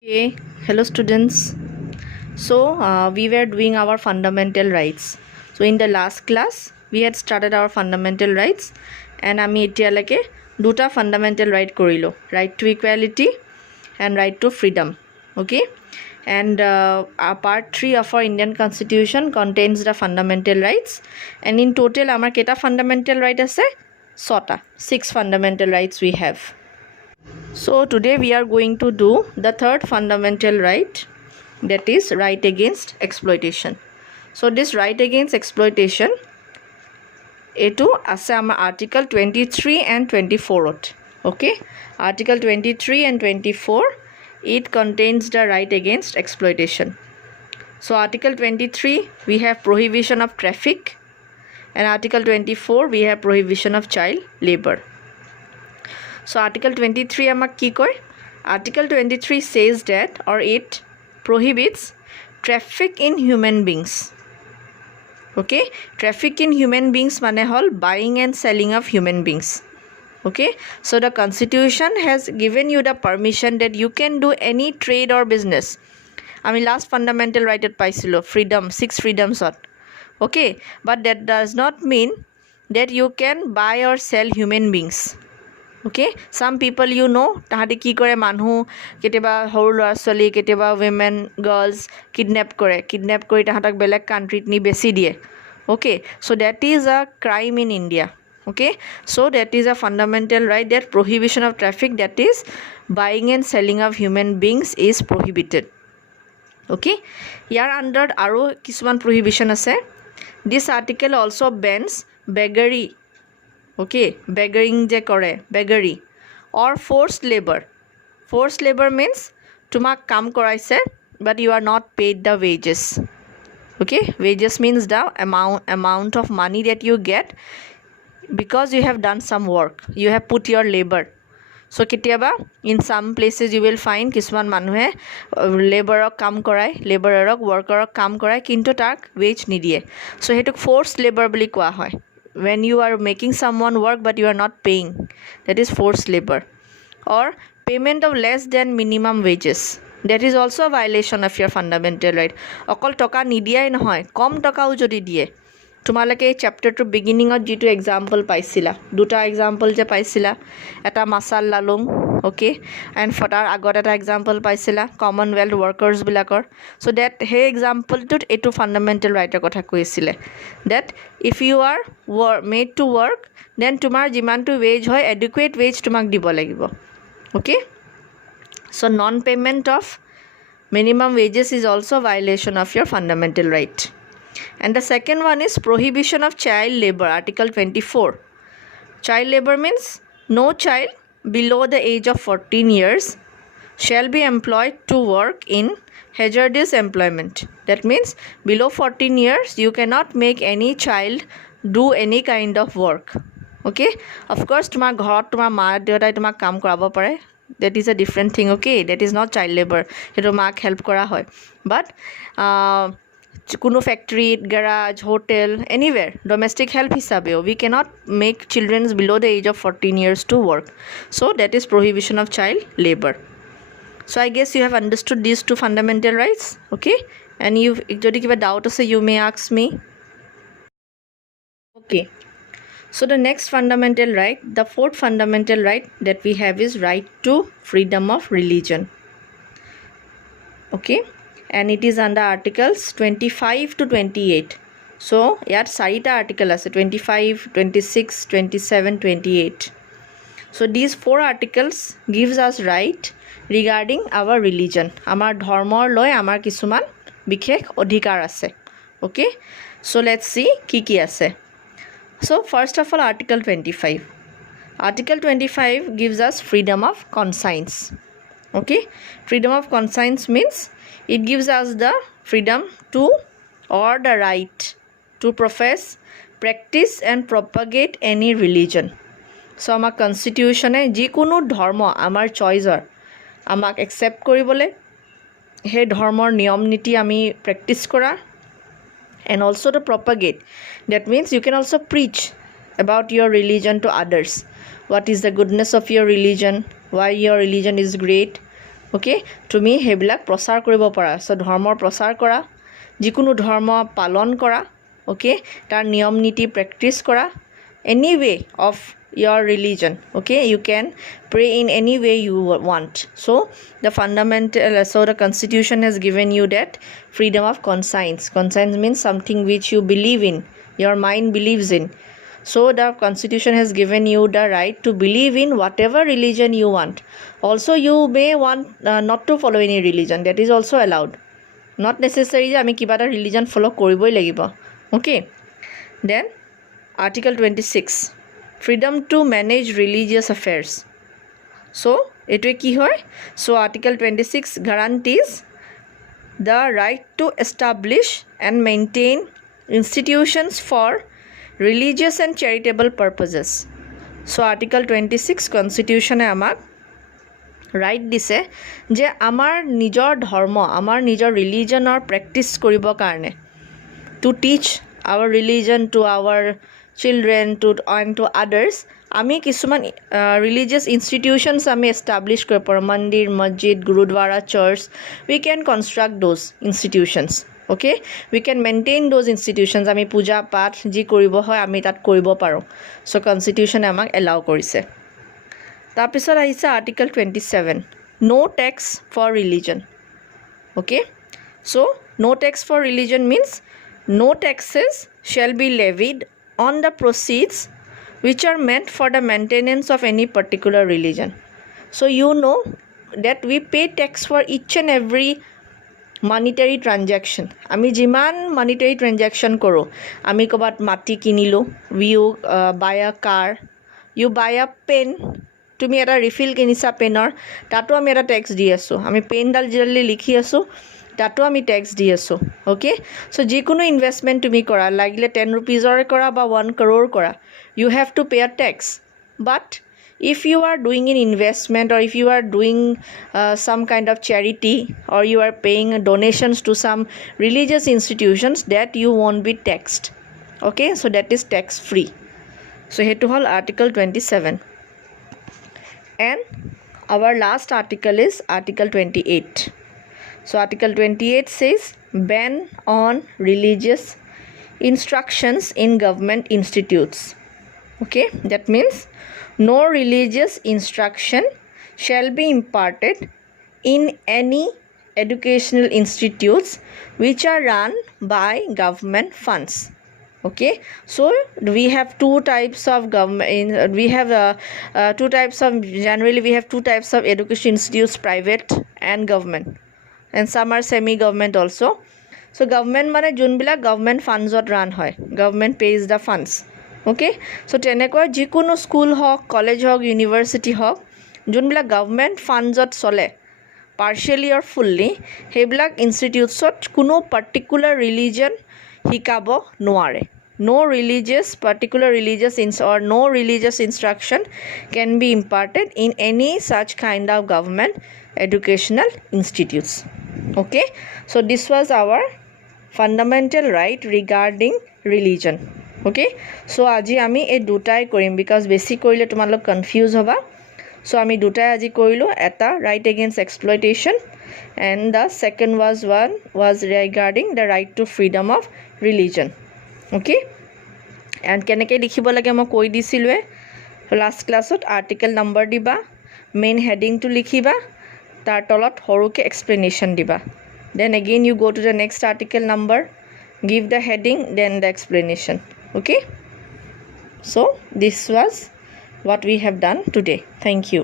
Okay, hello students. We were doing our fundamental rights. So in the last class, we had started our fundamental rights, and আমি এতিয়ালৈকে দুটা fundamental right কৰিলো, right to equality and right to freedom. Okay, and part 3 of our Indian Constitution contains the fundamental rights, and in total আমাৰ কেইটা fundamental right আছে? 6টা, 6 fundamental rights we have. So today we are going to do the third fundamental right, that is right against exploitation. So this right against exploitation, etu ase amar article 23 and 24 ot. Okay, article 23 and 24, it contains the right against exploitation. So article 23 we have prohibition of traffic, and article 24 we have prohibition of child labor. So article 23 amak ki koy? Article 23 says that, or it prohibits traffic in human beings. Okay, traffic in human beings mane hol buying and selling of human beings. Okay, so the constitution has given you the permission that you can do any trade or business. Ami last fundamental right at paisilo, freedom, 6 freedoms ot. Okay, but that does not mean that you can buy or sell human beings. Okay, some people তাহাঁতে কি কৰে, মানুহ কেতিয়াবা সৰু ল'ৰা ছোৱালী, কেতিয়াবা women girls kidnap কৰি তাহাঁতক বেলেগ কাণ্ট্ৰিত নি বেচি দিয়ে. Okay, so that is a crime in India. Okay, so that is a fundamental right, that prohibition of traffic, that is buying and selling of human beings is prohibited. Okay, ইয়াৰ আণ্ডাৰত আৰু কিছুমান prohibition আছে. This article also bans beggary. Okay, begging je kore, beggary or forced labor. Forced labor means tumak kam koraise but you are not paid the wages. Okay, wages means the amount of money that you get because you have done some work, you have put your labor. So ketiaba in some places you will find kisman manuhe laborok kam korai, laborerok workerok kam korai kintu tak wage nidiye. So hetuk forced labor boli koa hoy. When you are making someone work but you are not paying, that is forced labor. Or payment of less than minimum wages, that is also a violation of your fundamental right. Okol toka nidiyai nohoy, kom tokao jodi diye. তোমালোকে এই চেপ্টাৰটোৰ বিগিনিঙত যিটো example পাইছিলা, দুটা example যে পাইছিলা, এটা মাছাল Lalung, okay, and ফটাৰ আগত এটা এক্সাম্পল পাইছিলা কমনৱেলথ ৱৰ্কাৰ্ছবিলাকৰ. চ' ডেট সেই এক্সাম্পলটোত এইটো ফাণ্ডামেণ্টেল ৰাইটৰ কথা কৈছিলে, that if you are made to work, then তোমাৰ যিমানটো ৱেজ হয় এডুকুৱেট ৱেজ তোমাক দিব লাগিব. Okay, so' non payment of minimum wages is also violation of your fundamental right. And the second one is prohibition of child labor, article 24. Child labor means no child below the age of 14 years shall be employed to work in hazardous employment. That means below 14 years you cannot make any child do any kind of work. Okay, of course tumar ghorat tumar ma deotai tumak kam korabo pare, that is a different thing. Okay, that is not child labor, hetu maak help kora hoy. But কোনো ফেক্টৰীত, garage, hotel, anywhere domestic help হিচাপেও we cannot make children below the age of 14 years to work. So that is prohibition of child labor. So I guess you have understood these two fundamental rights. Okay, and you যদি কিবা doubt আছে you may ask me. Okay, so the next fundamental right, the fourth fundamental right that we have is right to freedom of religion. Okay, and it is under articles 25 to 28. So yat sarita article ase, 25, 26, 27, 28. So these 4 articles gives us right regarding our religion. Amar dharmor loi amar kisuman bikhek odhikar ase. Okay, so let's see ki ki ase. So first of all, article 25. Article 25 gives us freedom of conscience. Okay, freedom of conscience means it gives us the freedom to or the right to profess, practice and propagate any religion. So our constitution e jikono dharma amar choicer amak accept koribole, he dharmor niyom niti ami practice kora, and also to propagate. That means you can also preach about your religion to others. What is the goodness of your religion, why your religion is great, okay তুমি সেইবিলাক প্ৰচাৰ কৰিব পাৰা চ' ধৰ্মৰ প্ৰচাৰ কৰা যিকোনো ধৰ্ম পালন কৰা অ'কে তাৰ নিয়ম নীতি প্ৰেক্টিছ কৰা any way of your religion okay you can pray in any way you want so the fundamental so the constitution has given you that freedom of conscience means something which you believe in your mind believes in so the constitution has given you the right to believe in whatever religion you want also you may want not to follow any religion that is also allowed not necessary je ami kiba ta religion follow koriboi lagibo okay then Article 26 freedom to manage religious affairs so etwe ki hoy so Article 26 guarantees the right to establish and maintain institutions for religious and charitable purposes so Article 26 constitution e amak right dise je amar nijor dharma amar nijor religion or practice koribo karone to teach our religion to our children and to others আমি কিছুমান religious institutions আমি establish কৰিব পাৰোঁ মন্দিৰ মছজিদ gurdwara church we can construct those institutions okay we can maintain those institutions আমি পূজা পাঠ যি কৰিব হয় আমি তাত কৰিব পাৰোঁ so constitution আমাক allow কৰিছে তাৰপিছত আহিছে article 27 no tax for religion okay so no tax for religion means no taxes shall be levied on the proceeds which are meant for the maintenance of any particular religion so you know that we pay tax for each and every monetary transaction ami jiman monetary transaction koro ami kobat mati kinilo you buy a car you buy a pen তুমি এটা refill কিনিছা পেনৰ তাতো আমি এটা tax দি আছো আমি পেনডাল জিলি লিখি আছো তাতো আমি ট্যাক্স দি আছো ওকে সো যিকোনো ইনভেষ্টমেন্ট তুমি কৰা লাগিলে 10 rupeesৰ কৰা বা 1 crore কৰা you have to pay a tax but if you are doing an investment or if you are doing some kind of charity or you are paying donations to some religious institutions that you won't be taxed okay so that is tax free so hetu hol article 27 and our last article is article 28 so article 28 says ban on religious instructions in government institutes okay that means no religious instruction shall be imparted in any educational institutes which are run by government funds okay so we have two types of government we have two types of generally we have two types of education institutes private and government and some are semi government also so government mane junbila government funds ot run hoy government pays the funds okay so teneko jikono school hok college hok university hok junbila government funds ot chole partially or fully heblak institutes ot kuno particular religion hikabo noare no religious particular religious or no religious instruction can be imparted in any such kind of government educational institutes okay so this was our fundamental right regarding religion okay so aji ami e dutai korim because basic korile tumalok confuse hoba so ami dutai aji koilo eta right against exploitation and the second was regarding the right to freedom of religion okay and keneke likhibo lage mo koi disilwe last class ot article number diba main heading to likhiba tar tolot horuke explanation diba then again you go to the next article number give the heading then the explanation okay so this was what we have done today thank you